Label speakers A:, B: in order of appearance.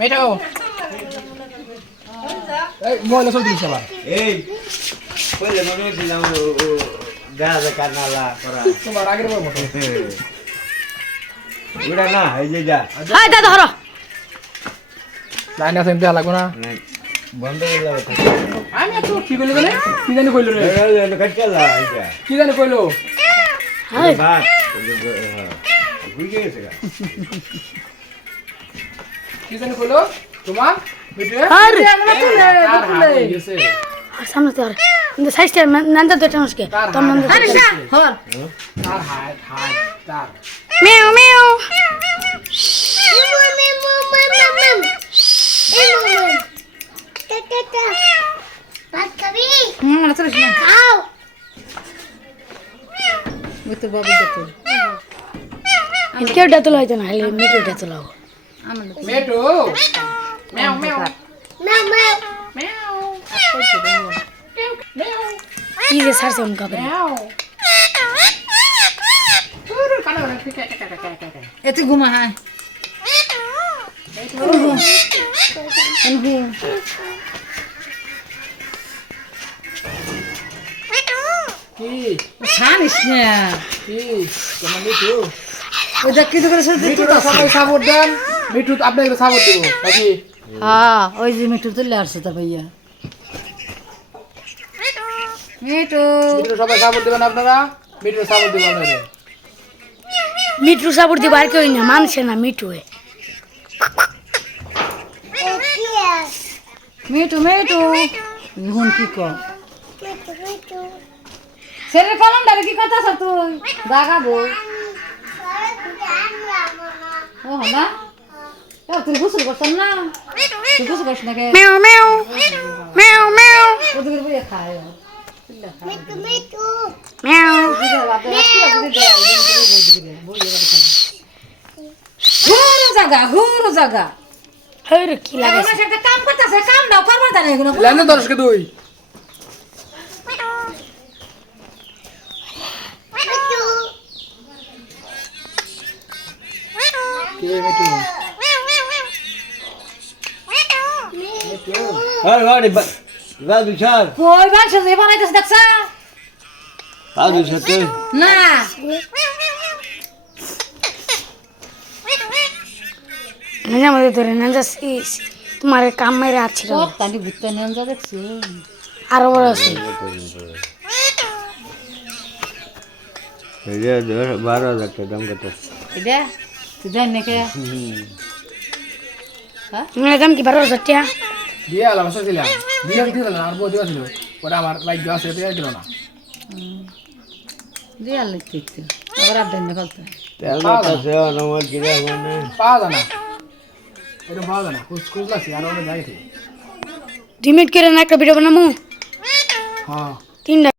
A: মেটো এই মোবাইল সব দিস আবার।
B: এই পয়লা মনে হচ্ছিলাম ও ও কানালা করা।
A: তোমার আগের বড় মতো।
B: ওটা না এই যে যা।
C: হাই দাদা হরো
A: লাইন আছে দেওয়া লাগবে না।
B: না, বন্ধ করে দাও
A: আমি এত কি কইলো জানে কি জানি কইলো রে?
B: এইটা।
A: কি জানি কইলো?
B: হ্যাঁ। বুঝে গেছে গা।
A: কি জানি তোমার
C: আরে! সামনে তো আর কিন্তু সাইজটা নান্দা তো টানসকে
A: তার
C: তোর নান্দা
A: তার হাত তার।
C: মেও মেও। কেউ ডাতল হইতো না হলে মিটু ডাতল হব
A: মেটু মেও মেও
C: কি যে সারছে অন কাপড় এত ঘুমা হ্যাঁ।
A: কি?
C: ছানিস না।
A: কি? তোমার মিটু
C: ওই দেখ কিছু করে
A: সবাই সাপোর্ট দেন। মিটু আপনাকে সাপোর্ট দিব নাকি?
C: হ্যাঁ ওই যে মিটু তুলে আসছে তার ভাইয়া। মিটু
A: মিটু সবাই সাপোর্ট দিবেন আপনারা? মিটু সাপোর্ট দিবেন আপনারা
C: মিটু সাপোর্ট দিব আর কেউ না মানছে না মিটু মিটু মিটু হুন কি কর? সেরের কলমটারে কি কথা আছে তুই? দাগাবো। ও না? তুই গোসল করছ না তুই গোসল করছ না কে মেও মেও মেও মেও ওদের বইয়ে খায় ঘুরো জাগা ঘুরো জাগা হরে কি লাগে একটা কাম করতেছে কাম দাও করবার দাও এগুলো
A: লেন দর্শকে দুই কে মিটু
B: ওই, ওই, বা- দাদু স্যার,
C: কই বাক্স যে বানাইতেছে দেখছা
B: দাদু সাথে
C: না না আমাদের ধরে না যাচ্ছি তোমার কাম মেরে আছে তালি ভুত্তা নিয়ে যা দেখছি আরও বড় আছে
B: এই যে দশ- বারো হাজার টাকা দাম কত
C: এটা তুই জানি নাকি হ্যাঁ দাম কি বারো হাজার টাকা
A: দিয়ে আলাম বসেছিলাম দিয়ে দিতে না আর বউ দিবা ছিল। ওটা আমার দেওয়া ছিল দিয়ে দিল না।
C: দিয়ে আলো দেখতে আবার আর দেন ফেলতে
B: তেল আছে আমার গিরে মানে
A: পাওয়া যায় না। এরকম পাওয়া যায় না। খুঁজ লাগছে আর অনেক জায়গা থেকে
C: ডিমিট করে না একটা ভিডিও বানামু?
A: হ্যাঁ।
C: তিনটা